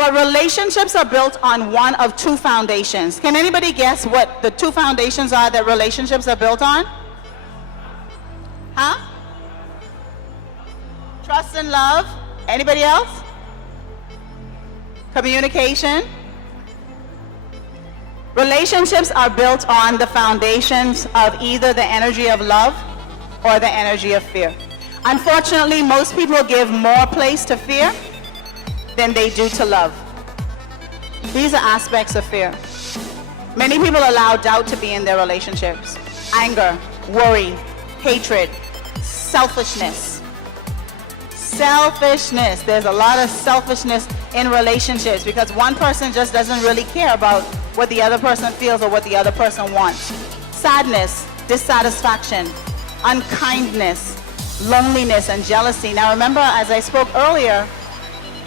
But relationships are built on one of two foundations. Can anybody guess what the two foundations are that relationships are built on? Huh? Trust and love. Anybody else? Communication. Relationships are built on the foundations of either the energy of love or the energy of fear. Unfortunately, most people give more place to fear than they do to love. These are aspects of fear. Many people allow doubt to be in their relationships. Anger, worry, hatred, selfishness. Selfishness. There's a lot of selfishness in relationships because one person just doesn't really care about what the other person feels or what the other person wants. Sadness, dissatisfaction, unkindness, loneliness, and jealousy. Now remember, as I spoke earlier,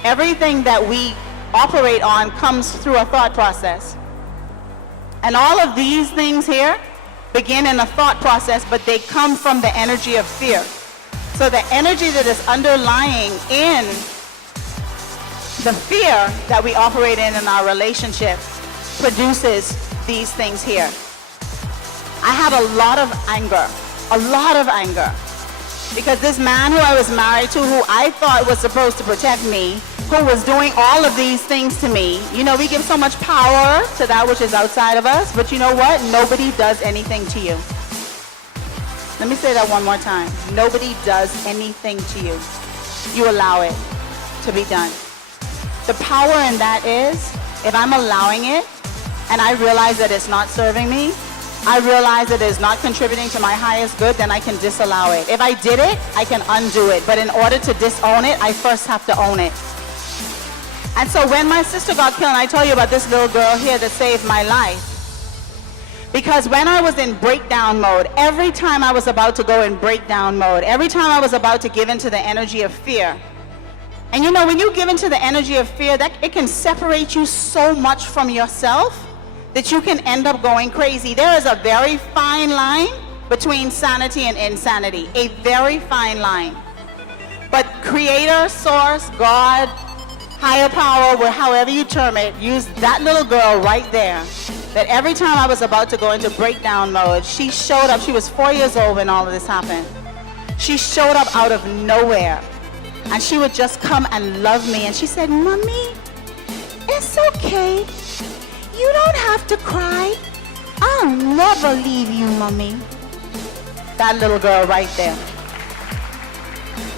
everything that we operate on comes through a thought process. And all of these things here begin in a thought process, but they come from the energy of fear. So the energy that is underlying in the fear that we operate in our relationship produces these things here. I have a lot of anger, because this man who I was married to, who I thought was supposed to protect me, who was doing all of these things to me. You know, we give so much power to that which is outside of us, but you know what? Nobody does anything to you. Let me say that one more time. Nobody does anything to you. You allow it to be done. The power in that is, if I'm allowing it, and I realize that it's not serving me, I realize that it's not contributing to my highest good, then I can disallow it. If I did it, I can undo it. But in order to disown it, I first have to own it. And so when my sister got killed, and I told you about this little girl here that saved my life, because when I was in breakdown mode, every time I was about to go in breakdown mode, every time I was about to give into the energy of fear, and you know, when you give into the energy of fear, that it can separate you so much from yourself that you can end up going crazy. There is a very fine line between sanity and insanity, a very fine line. But Creator, Source, God, higher power, however you term it, used that little girl right there, that every time I was about to go into breakdown mode, she showed up. She was 4 years old when all of this happened. She showed up out of nowhere, and she would just come and love me, and she said, "Mommy, it's okay. You don't have to cry. I'll never leave you, Mommy." That little girl right there.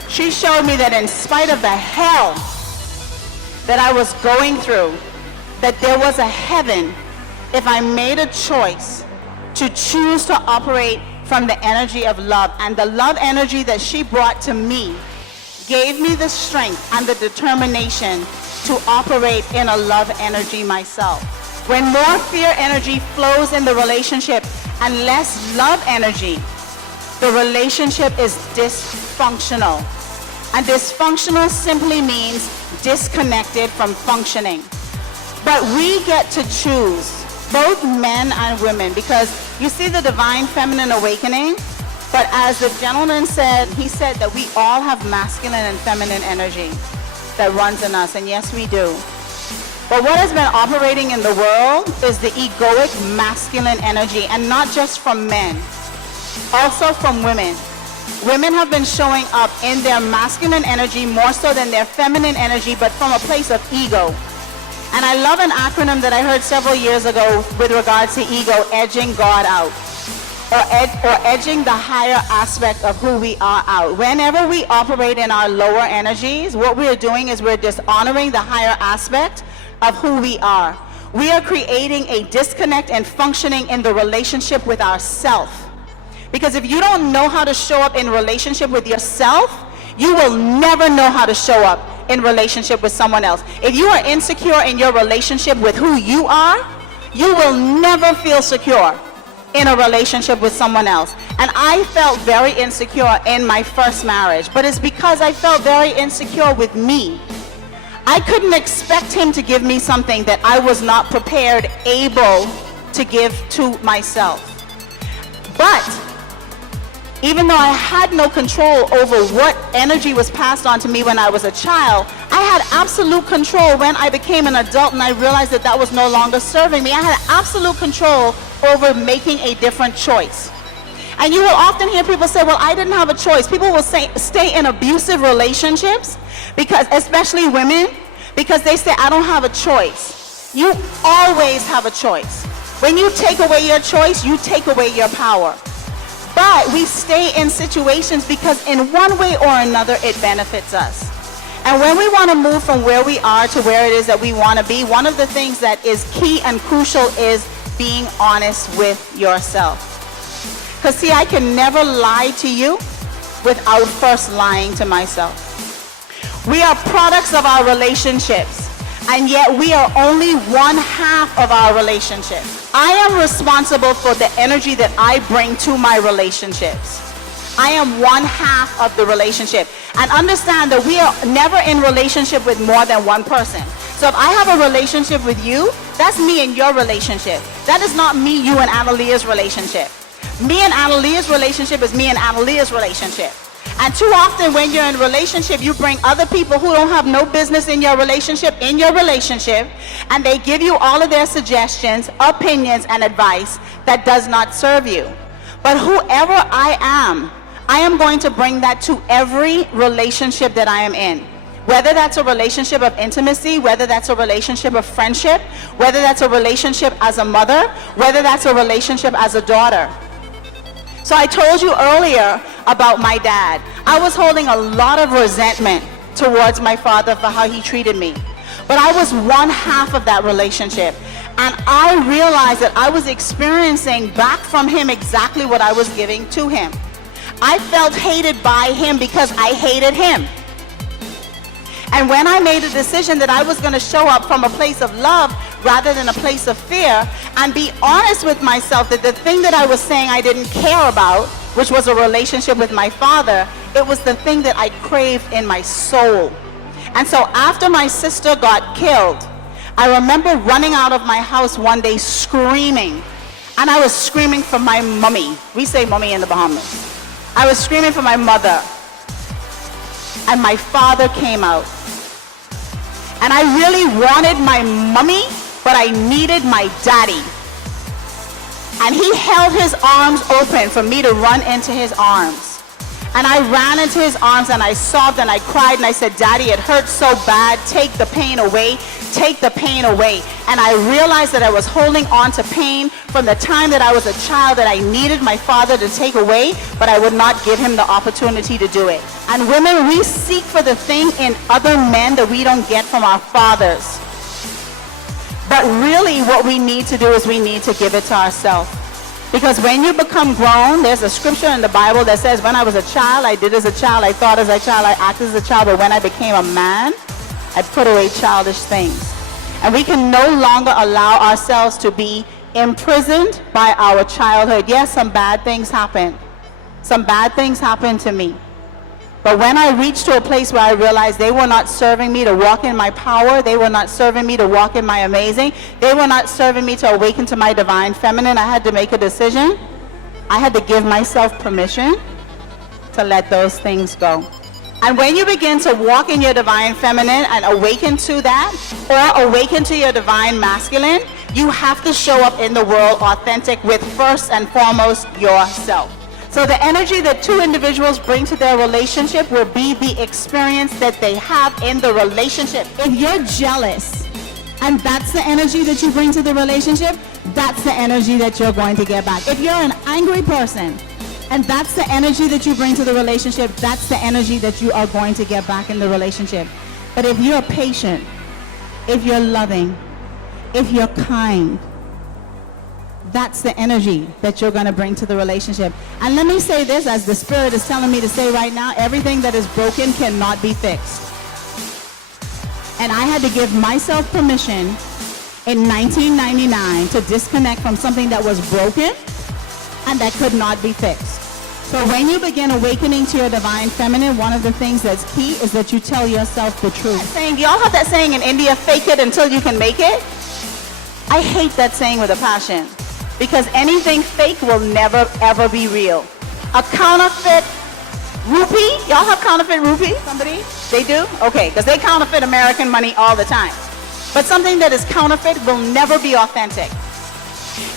She showed me that in spite of the hell that I was going through, that there was a heaven if I made a choice to choose to operate from the energy of love. And the love energy that she brought to me gave me the strength and the determination to operate in a love energy myself. When more fear energy flows in the relationship and less love energy, the relationship is dysfunctional. And dysfunctional simply means disconnected from functioning. But we get to choose, both men and women, because you see the divine feminine awakening, but as the gentleman said, he said that we all have masculine and feminine energy that runs in us, and yes, we do. But what has been operating in the world is the egoic masculine energy, and not just from men, also from women. Women have been showing up in their masculine energy more so than their feminine energy, but from a place of ego. And I love an acronym that I heard several years ago with regards to ego, edging God out, or edging the higher aspect of who we are out. Whenever we operate in our lower energies, what we are doing is we're dishonoring the higher aspect of who we are. We are creating a disconnect and functioning in the relationship with ourself. Because if you don't know how to show up in relationship with yourself, you will never know how to show up in relationship with someone else. If you are insecure in your relationship with who you are, you will never feel secure in a relationship with someone else. And I felt very insecure in my first marriage, but it's because I felt very insecure with me. I couldn't expect him to give me something that I was not prepared, able to give to myself. But Even though I had no control over what energy was passed on to me when I was a child, I had absolute control when I became an adult and I realized that that was no longer serving me. I had absolute control over making a different choice. And you will often hear people say, well, I didn't have a choice. People will say, stay in abusive relationships, because, especially women, because they say, I don't have a choice. You always have a choice. When you take away your choice, you take away your power. But we stay in situations because in one way or another, it benefits us. And when we want to move from where we are to where it is that we want to be, one of the things that is key and crucial is being honest with yourself. Because see, I can never lie to you without first lying to myself. We are products of our relationships, and yet we are only one half of our relationship. I am responsible for the energy that I bring to my relationships. I am one half of the relationship. And understand that we are never in relationship with more than one person. So if I have a relationship with you, that's me and your relationship. That is not me, you, and Annalia's relationship. Me and Annalia's relationship is me and Annalia's relationship. And too often when you're in a relationship, you bring other people who don't have no business in your relationship, and they give you all of their suggestions, opinions, and advice that does not serve you. But whoever I am going to bring that to every relationship that I am in. Whether that's a relationship of intimacy, whether that's a relationship of friendship, whether that's a relationship as a mother, whether that's a relationship as a daughter. So I told you earlier about my dad. I was holding a lot of resentment towards my father for how he treated me. But I was one half of that relationship. And I realized that I was experiencing back from him exactly what I was giving to him. I felt hated by him because I hated him. And when I made a decision that I was going to show up from a place of love rather than a place of fear, and be honest with myself that the thing that I was saying I didn't care about, which was a relationship with my father, it was the thing that I craved in my soul. And so after my sister got killed, I remember running out of my house one day screaming. And I was screaming for my mummy. We say mummy in the Bahamas. I was screaming for my mother. And my father came out. And I really wanted my mummy, but I needed my daddy. And he held his arms open for me to run into his arms. And I ran into his arms and I sobbed and I cried and I said, Daddy, it hurts so bad. Take the pain away. Take the pain away. And I realized that I was holding on to pain from the time that I was a child that I needed my father to take away, but I would not give him the opportunity to do it. And women, we seek for the thing in other men that we don't get from our fathers. But really what we need to do is we need to give it to ourselves. Because when you become grown, there's a scripture in the Bible that says, when I was a child, I did as a child, I thought as a child, I acted as a child, but when I became a man, I put away childish things. And we can no longer allow ourselves to be imprisoned by our childhood. Yes, some bad things happen. Some bad things happened to me. But when I reached to a place where I realized they were not serving me to walk in my power, they were not serving me to walk in my amazing, they were not serving me to awaken to my divine feminine, I had to make a decision. I had to give myself permission to let those things go. And when you begin to walk in your divine feminine and awaken to that, or awaken to your divine masculine, you have to show up in the world authentic with first and foremost yourself. So the energy that two individuals bring to their relationship will be the experience that they have in the relationship. If you're jealous, and that's the energy that you bring to the relationship, that's the energy that you're going to get back. If you're an angry person, and that's the energy that you bring to the relationship, that's the energy that you are going to get back in the relationship. But if you're patient, if you're loving, if you're kind, that's the energy that you're going to bring to the relationship. And let me say this, as the Spirit is telling me to say right now, everything that is broken cannot be fixed. And I had to give myself permission in 1999 to disconnect from something that was broken and that could not be fixed. So when you begin awakening to your divine feminine, one of the things that's key is that you tell yourself the truth. Saying, y'all have that saying in India, fake it until you can make it? I hate that saying with a passion. Because anything fake will never, ever be real. a counterfeit rupee. Y'all have counterfeit rupee? Somebody? They do? Okay, because they counterfeit American money all the time. But something that is counterfeit will never be authentic.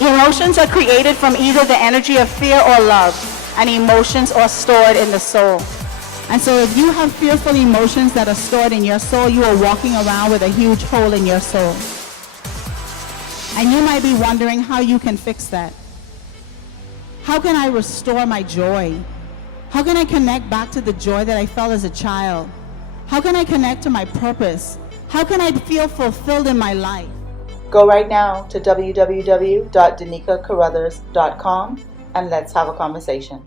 Emotions are created from either the energy of fear or love, and emotions are stored in the soul. And so if you have fearful emotions that are stored in your soul, you are walking around with a huge hole in your soul. And you might be wondering how you can fix that. How can I restore my joy? How can I connect back to the joy that I felt as a child? How can I connect to my purpose? How can I feel fulfilled in my life? Go right now to www.denikacarothers.com and let's have a conversation.